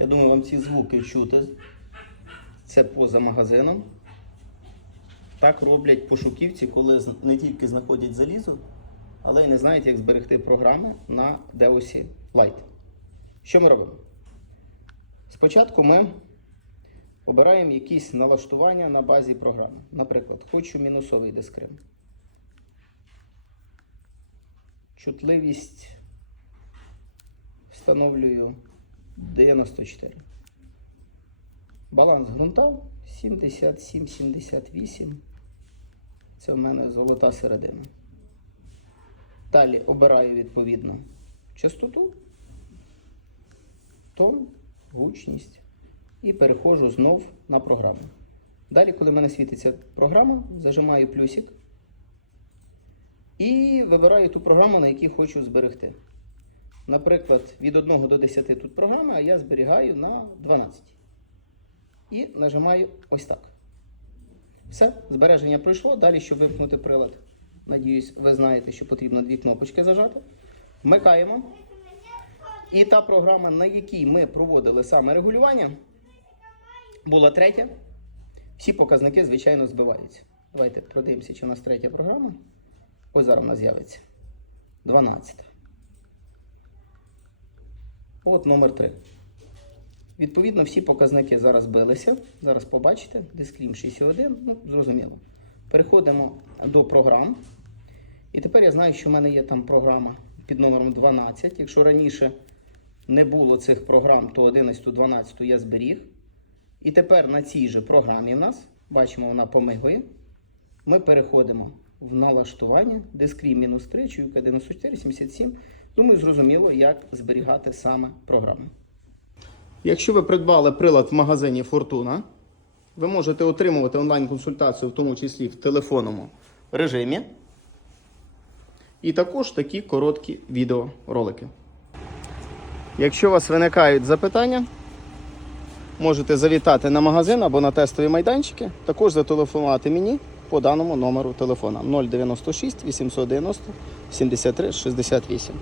Я думаю, вам ці звуки чути. Це поза магазином. Так роблять пошуківці, коли не тільки знаходять залізо, але й не знають, як зберегти програми на Deus Lite. Що ми робимо? Спочатку ми обираємо якісь налаштування на базі програми. Наприклад, хочу мінусовий дискрим. Чутливість встановлюю 94. Баланс ґрунта 77-78. Це в мене золота середина. Далі обираю відповідно частоту, тон, гучність і переходжу знов на програму. Далі, коли в мене світиться програма, зажимаю плюсик і вибираю ту програму, на якій хочу зберегти. Наприклад, від 1 до 10 тут програма, а я зберігаю на 12. І нажимаю ось так. Все, збереження пройшло. Далі, щоб вимкнути прилад, надіюсь, ви знаєте, що потрібно дві кнопочки зажати. Вмикаємо. І та програма, на якій ми проводили саме регулювання, була третя. Всі показники, звичайно, збиваються. Давайте продивимося, чи у нас третя програма. Ось зараз вона з'явиться. 12. От номер 3. Відповідно, всі показники зараз билися. Зараз побачите, дисклім 61, ну, зрозуміло. Переходимо до програм. І тепер я знаю, що в мене є там програма під номером 12. Якщо раніше не було цих програм, то 11, 12 я зберіг. І тепер на цій же програмі в нас, бачимо, вона помигує. Ми переходимо в налаштування, дискрім мінус 3, чуйка 94, 77. Думаю, зрозуміло, як зберігати саме програму. Якщо ви придбали прилад в магазині Фортуна, ви можете отримувати онлайн-консультацію, в тому числі в телефонному режимі. І також такі короткі відеоролики. Якщо у вас виникають запитання, можете завітати на магазин або на тестові майданчики, також зателефонувати мені по даному номеру телефона 096 890 73 68.